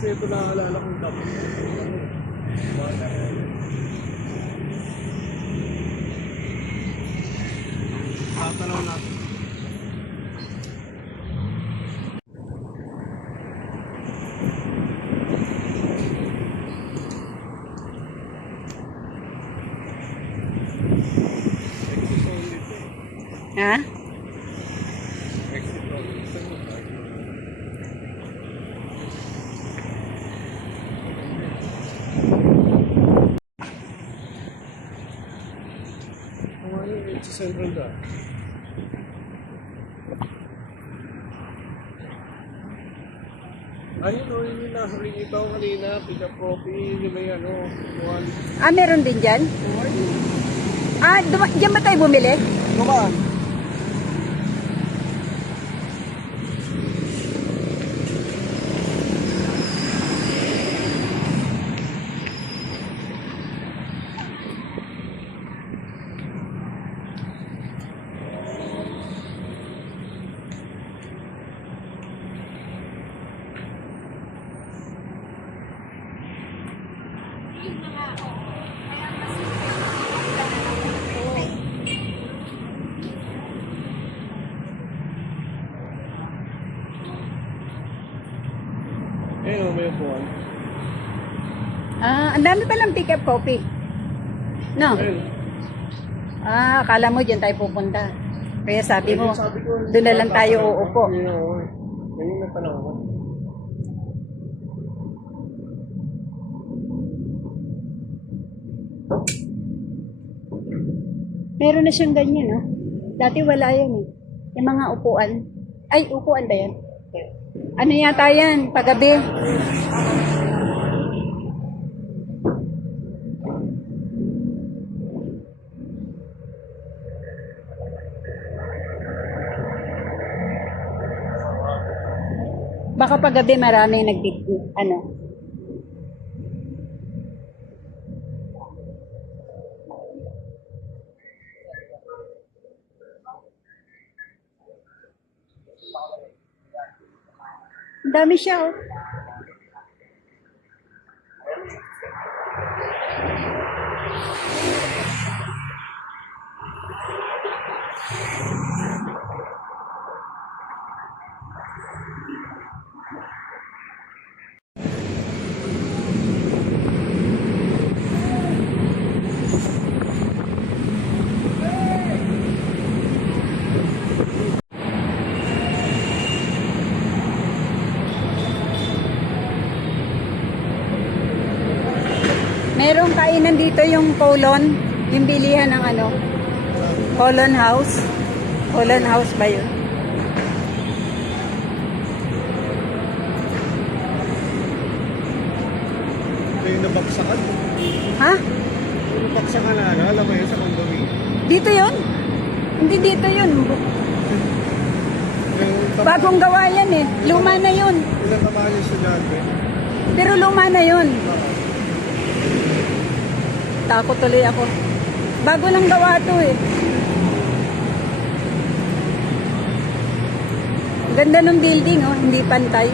Kasi ito naalala kong dapat. Tatanaw natin. Ha? Sa Central da. Ayun o, yun yung nasa ring ito kanina, pick-up coffee, yun may ano, Ah, meron din dyan? Ah, dyan ba tayo bumili? Dumaan. Ayun o, may upuan. Ah, ang dami palang pick-up coffee. No? Ayun. Ah, akala mo dyan tayo pupunta. Kaya sabi mo, Sabi ko, doon na lang tayo uupo. Yun o, yun yung napanahon. Meron na siyang ganyan, no? Dati wala yan, eh. Yung mga upuan. Ay, upuan ba yan? Ano yata yan? Paggabi. Baka paggabi maraming ano. Ang dami siya, oh. Merong kainan dito yung Colon, yung bilihan ng ano, Colon House. Colon House ba yun? Ito yung nabagsakan. Ha? Yung nabagsakan na ano, alam mo yun sa condominium. Dito yun? Hindi dito yun. Yung Bagong gawa yan eh. Luma na yun. ilang naman yung estudyante. Pero luma na yun. Takot tuloy ako. Bago lang gawa to eh. Ganda ng building oh, hindi pantay.